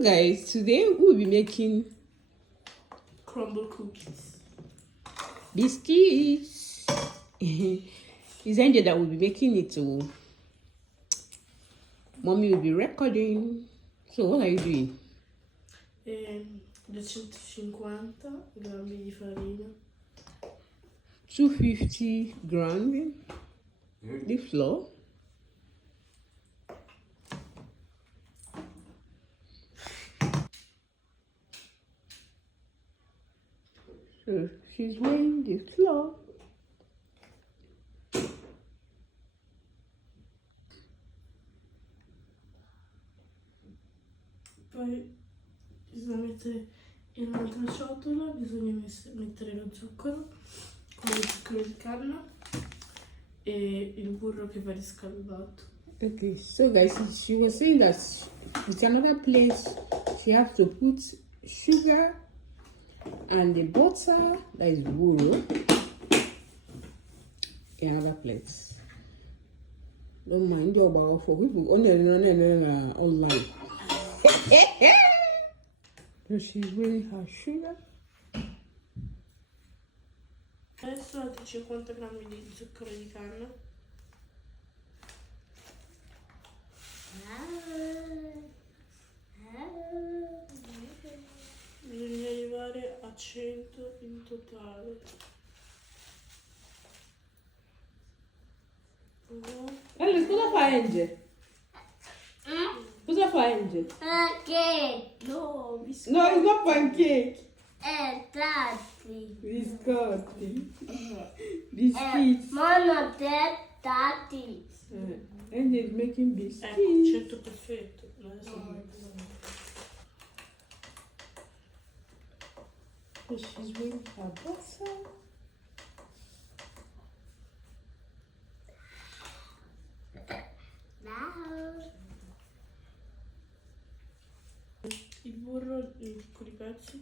Guys, today we'll be making crumble cookies. Biscuits. It's Angel that will be making it too. Mommy will be recording. So what are you doing? 250 grammi di farina. 250 grams the flour. So she's weighing the flour. Poi bisogna mettere in un'altra ciotola, bisogna mettere lo zucchero, con il zucchero di canna e il burro che va riscaldato. Okay, so guys, she was saying that with another place she has to put sugar and the butter, that is burro, in another place. Don't mind your bar for people online. So she's weighing her sugar. Adesso altri 50 grammi di zucchero di canna. Bisogna arrivare a 100 in totale. Alice, cosa fa Angel? Cosa fa Angel? Pancake. No, biscotti. No, it's not pancake. Tati. Biscotti. Biscuits. Mono tati. Angel is making biscuits. 100 perfetto. So she's weighing her butter. Il burro in piccoli pezzi.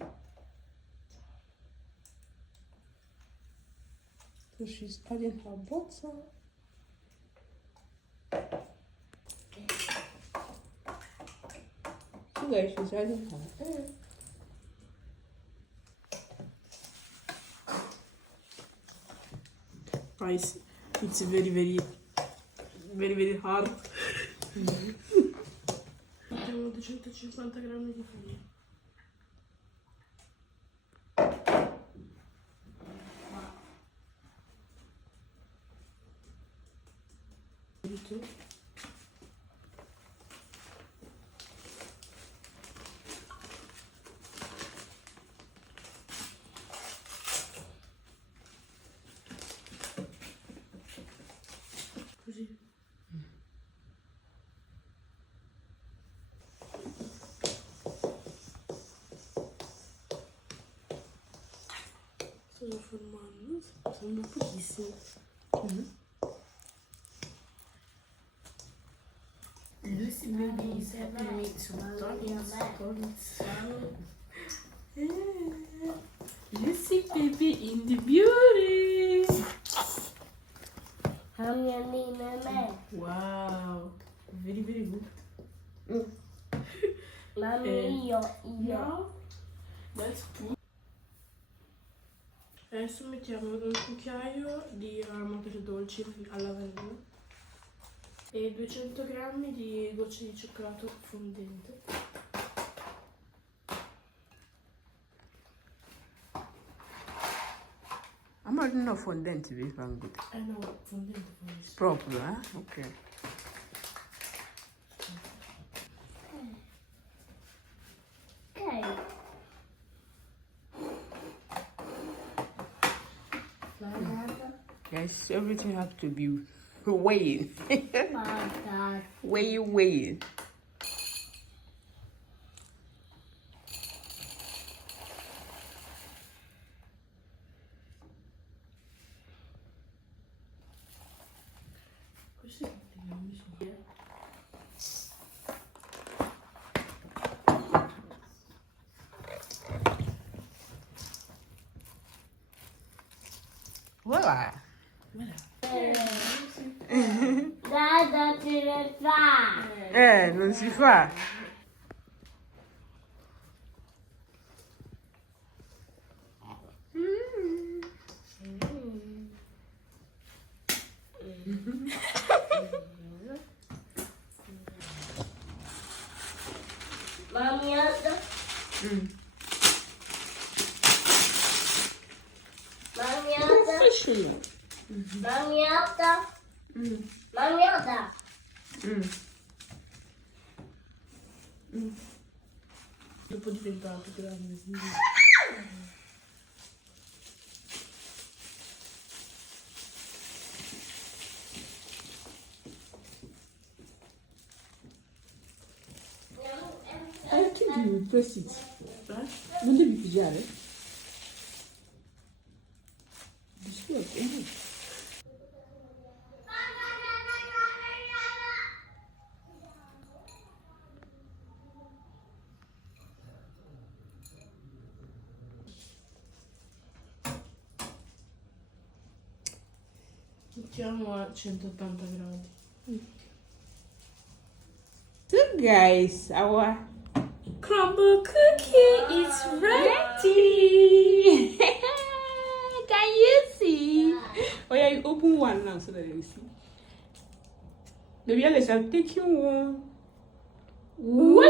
So she's adding her butter. So guys, she's adding her egg. Guys, it's very hard. Mettiamo 250 grammi di farina. Così. Sto formando, sembra pochissimo. Lucy baby is helping me to Lucy baby in the beauty. Wow, very good. Mami, io. Now, let's put. Adesso mettiamo un cucchiaio di aromatori dolci alla vaniglia e 200 grammi di gocce di cioccolato fondente. I'm not enough fondant to be good. No, fondente forse. Proprio, eh? Okay. Ok. Guys, everything has to be weighed. Weigh. Così teniamo su. Voilà. Dada, ti fa. Non si fa. Mommy, after. Mommy, after. Professional. Mommy, after. Mommy, after. Dopo diventa più grande. I think you will press it. Eh? Will it be pijare? This work, Mettiamo a 180 gradi. So guys, our Crumble cookie is ready. can you see? Oh yeah, you open one now so that you see. Maybe Alice, I'm taking one. Voila!